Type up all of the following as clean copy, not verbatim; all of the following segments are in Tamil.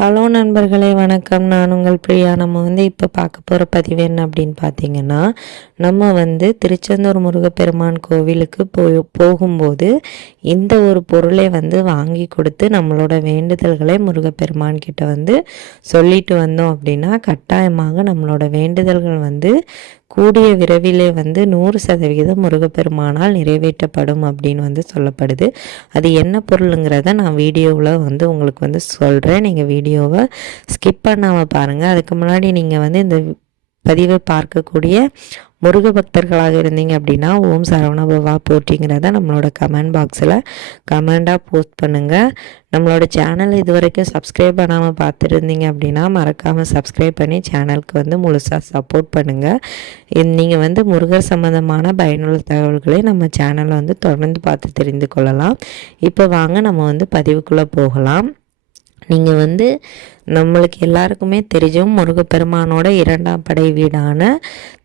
ஹலோ நண்பர்களே, வணக்கம். நான் உங்கள் பிரியா. நம்ம இப்போ பார்க்க போகிற பதிவு என்ன அப்படின்னு பார்த்தீங்கன்னா, நம்ம திருச்செந்தூர் முருகப்பெருமான் கோவிலுக்கு போகும்போது இந்த ஒரு பொருளை வாங்கி கொடுத்து நம்மளோட வேண்டுதல்களை முருகப்பெருமான் கிட்ட சொல்லிட்டு வந்தோம் அப்படின்னா கட்டாயமாக நம்மளோட வேண்டுதல்கள் கூடிய விரைவிலே 100% முருகப்பெருமானால் நிறைவேற்றப்படும் அப்படின்னு சொல்லப்படுது. அது என்ன பொருளுங்கிறத நான் வீடியோவில் உங்களுக்கு சொல்கிறேன். நீங்கள் வீடியோவை ஸ்கிப் பண்ணாமல் பாருங்கள். அதுக்கு முன்னாடி நீங்கள் இந்த பதிவை பார்க்கக்கூடிய முருக பக்தர்களாக இருந்தீங்க அப்படின்னா ஓம் சரவணபவா போற்றிங்கிறத நம்மளோட கமெண்ட் பாக்ஸில் கமெண்டாக போஸ்ட் பண்ணுங்கள். நம்மளோட சேனல் இது வரைக்கும் சப்ஸ்கிரைப் பண்ணாமல் பார்த்துருந்தீங்க அப்படின்னா மறக்காமல் சப்ஸ்கிரைப் பண்ணி சேனலுக்கு முழுசாக சப்போர்ட் பண்ணுங்கள். நீங்கள் முருகர் சம்மந்தமான பயனுள்ள தகவல்களை நம்ம சேனலை தொடர்ந்து பார்த்து தெரிந்து கொள்ளலாம். இப்போ வாங்க நம்ம பதிவுக்குள்ளே போகலாம். நீங்கள் நம்மளுக்கு எல்லாருக்குமே தெரியும் முருகப்பெருமானோட 2ஆம் படை வீடான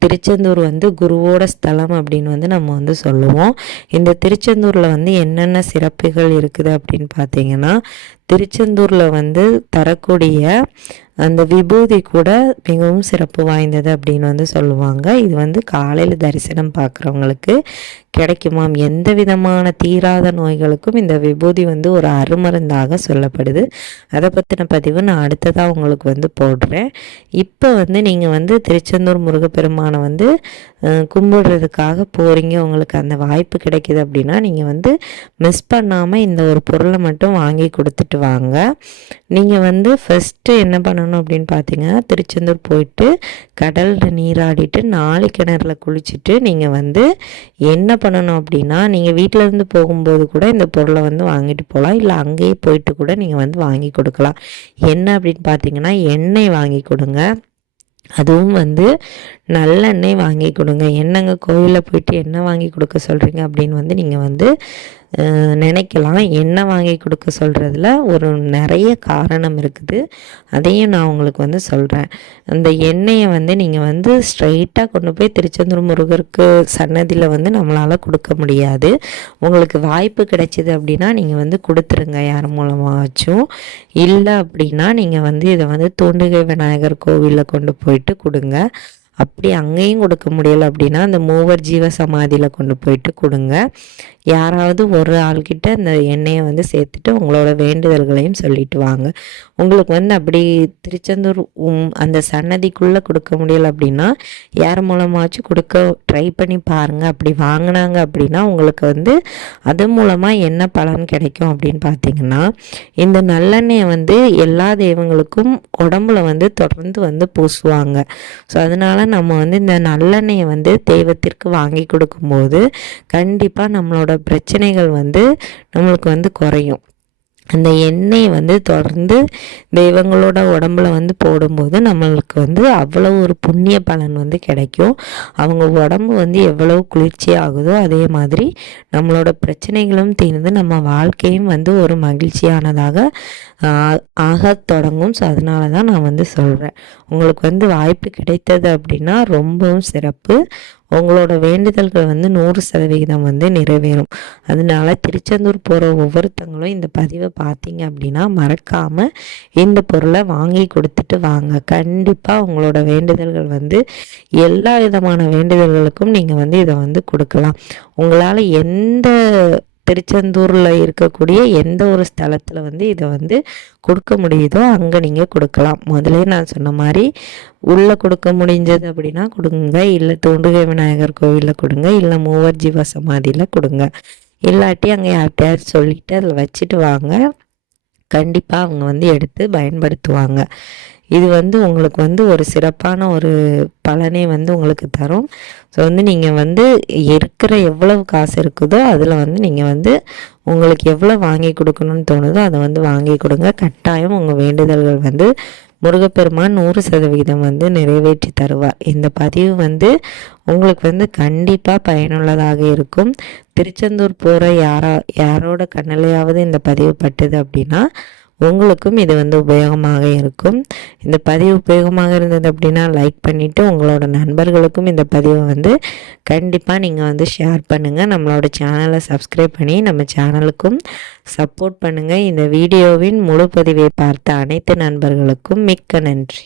திருச்செந்தூர் குருவோட ஸ்தலம் அப்படின்னு நம்ம சொல்லுவோம். இந்த திருச்செந்தூரில் என்னென்ன சிறப்புகள் இருக்குது அப்படின்னு பார்த்தீங்கன்னா, திருச்செந்தூரில் தரக்கூடிய அந்த விபூதி கூட மிகவும் சிறப்பு வாய்ந்தது அப்படின்னு சொல்லுவாங்க. இது காலையில் தரிசனம் பார்க்குறவங்களுக்கு கிடைக்குமாம். எந்த விதமான தீராத நோய்களுக்கும் இந்த விபூதி ஒரு அருமருந்தாக சொல்லப்படுது. அதை பற்றின பதிவு நான் அடுத்ததாக உங்களுக்கு போடுறேன். இப்போ நீங்கள் திருச்செந்தூர் முருகப்பெருமானை கும்பிடுறதுக்காக போகிறீங்க, உங்களுக்கு அந்த வாய்ப்பு கிடைக்கிது அப்படின்னா நீங்கள் மிஸ் பண்ணாமல் இந்த ஒரு பொருளை மட்டும் வாங்கி கொடுத்துட்டு வாங்க. நீங்கள் ஃபஸ்ட்டு என்ன பண்ணணும் அப்படின்னு பார்த்தீங்கன்னா, திருச்செந்தூர் போயிட்டு கடலில் நீராடிட்டு 4 கிணறுல குளிச்சுட்டு நீங்கள் என்ன பண்ணணும் அப்படின்னா, நீங்கள் வீட்டிலேருந்து போகும்போது கூட இந்த பொருளை வாங்கிட்டு போகலாம். இல்லை அங்கேயே போயிட்டு கூட நீங்கள் வாங்கி கொடுக்கலாம். என்ன அப்படின்னு பார்த்தீங்கன்னா, எண்ணெய் வாங்கி கொடுங்க. அதுவும் நல்லெண்ணெய் வாங்கி கொடுங்க. என்னங்க கோவிலில் போயிட்டு எண்ணெய் வாங்கி கொடுக்க சொல்கிறீங்க அப்படின்னு நீங்கள் நினைக்கலாம். எண்ணெய் வாங்கி கொடுக்க சொல்கிறதுல ஒரு நிறைய காரணம் இருக்குது. அதையும் நான் உங்களுக்கு சொல்கிறேன். அந்த எண்ணெயை நீங்கள் ஸ்ட்ரைட்டாக கொண்டு போய் திருச்செந்தூர் முருகருக்கு சன்னதியில் நம்மளால் கொடுக்க முடியாது. உங்களுக்கு வாய்ப்பு கிடைச்சிது அப்படின்னா நீங்கள் கொடுத்துருங்க யார் மூலமாகச்சும். இல்லை அப்படின்னா நீங்கள் இதை தூண்டுகை விநாயகர் கோவிலில் கொண்டு போயிட்டு கொடுங்க. அப்படி அங்கேயும் கொடுக்க முடியலை அப்படின்னா அந்த மூவர் ஜீவ சமாதியில் கொண்டு போயிட்டு கொடுங்க. யாராவது ஒரு ஆள்கிட்ட அந்த எண்ணெயை சேர்த்துட்டு உங்களோட வேண்டுதல்களையும் சொல்லிட்டு வாங்க. உங்களுக்கு அப்படி திருச்செந்தூர் அந்த சன்னதிக்குள்ளே கொடுக்க முடியலை அப்படின்னா யார் மூலமாச்சும் கொடுக்க ட்ரை பண்ணி பாருங்கள். அப்படி வாங்கினாங்க அப்படின்னா உங்களுக்கு அது மூலமாக என்ன பலன் கிடைக்கும் அப்படின்னு பார்த்தீங்கன்னா, இந்த நல்லெண்ணெயை எல்லா தெய்வங்களுக்கும் உடம்புல தொடர்ந்து பூசுவாங்க. ஸோ அதனால் நம்ம இந்த நல்லெண்ணெயை தெய்வத்திற்கு வாங்கி கொடுக்கும்போது கண்டிப்பாக நம்மளோட பிரச்சனைகள் நம்மளுக்கு குறையும். அந்த எண்ணெயை தொடர்ந்து தெய்வங்களோட உடம்புல போடும்போது நம்மளுக்கு அவ்வளோ ஒரு புண்ணிய பலன் கிடைக்கும். அவங்க உடம்பு எவ்வளவு குளிர்ச்சி ஆகுதோ அதே மாதிரி நம்மளோட பிரச்சனைகளும் தீர்ந்து நம்ம வாழ்க்கையும் ஒரு மகிழ்ச்சியானதாக ஆக தொடங்கும். ஸோ அதனால தான் நான் சொல்கிறேன். உங்களுக்கு வாய்ப்பு கிடைத்தது அப்படின்னா ரொம்பவும் சிறப்பு. உங்களோட வேண்டுதல்கள் 100% நிறைவேறும். அதனால திருச்செந்தூர் போகிற ஒவ்வொருத்தங்களும் இந்த பதிவை பார்த்தீங்க அப்படின்னா மறக்காமல் இந்த பொருளை வாங்கி கொடுத்துட்டு வாங்க. கண்டிப்பாக உங்களோட வேண்டுதல்கள் எல்லா விதமான வேண்டுதல்களுக்கும் நீங்கள் இதை கொடுக்கலாம். உங்களால் எந்த திருச்செந்தூரில் இருக்கக்கூடிய எந்த ஒரு ஸ்தலத்தில் இதை கொடுக்க முடியுதோ அங்கே நீங்கள் கொடுக்கலாம். முதலே நான் சொன்ன மாதிரி உள்ளே கொடுக்க முடிஞ்சது அப்படின்னா கொடுங்க. இல்லை தூண்டுகை விநாயகர் கோவிலில் கொடுங்க. இல்லை மூவர் ஜீவ சமாதியில் கொடுங்க. இல்லாட்டி அங்கே யார்கிட்டயாவது சொல்லிவிட்டு அதில் வச்சுட்டு வாங்க. கண்டிப்பாக அவங்க எடுத்து பயன்படுத்துவாங்க. இது உங்களுக்கு ஒரு சிறப்பான ஒரு பலனை உங்களுக்கு தரும். ஸோ நீங்கள் இருக்கிற எவ்வளவு காசு இருக்குதோ அதில் நீங்கள் உங்களுக்கு எவ்வளோ வாங்கி கொடுக்கணும்னு தோணுதோ அதை வாங்கி கொடுங்க. கட்டாயம் உங்கள் வேண்டுதல்கள் முருகப்பெருமான் 100% நிறைவேற்றி தருவார். இந்த பதிவு உங்களுக்கு கண்டிப்பாக பயனுள்ளதாக இருக்கும். திருச்செந்தூர் போகிற யாரோட கண்ணிலையாவது இந்த பதிவு பட்டுது அப்படின்னா உங்களுக்கும் இது வந்து உபயோகமாக இருக்கும். இந்த பதிவு உபயோகமாக இருந்தது அப்படின்னா லைக் பண்ணிவிட்டு உங்களோட நண்பர்களுக்கும் இந்த பதிவை வந்து கண்டிப்பாக நீங்கள் வந்து ஷேர் பண்ணுங்கள். நம்மளோட சேனலை சப்ஸ்கிரைப் பண்ணி நம்ம சேனலுக்கும் சப்போர்ட் பண்ணுங்கள். இந்த வீடியோவின் முழு பதிவை பார்த்த அனைத்து நண்பர்களுக்கும் மிக்க நன்றி.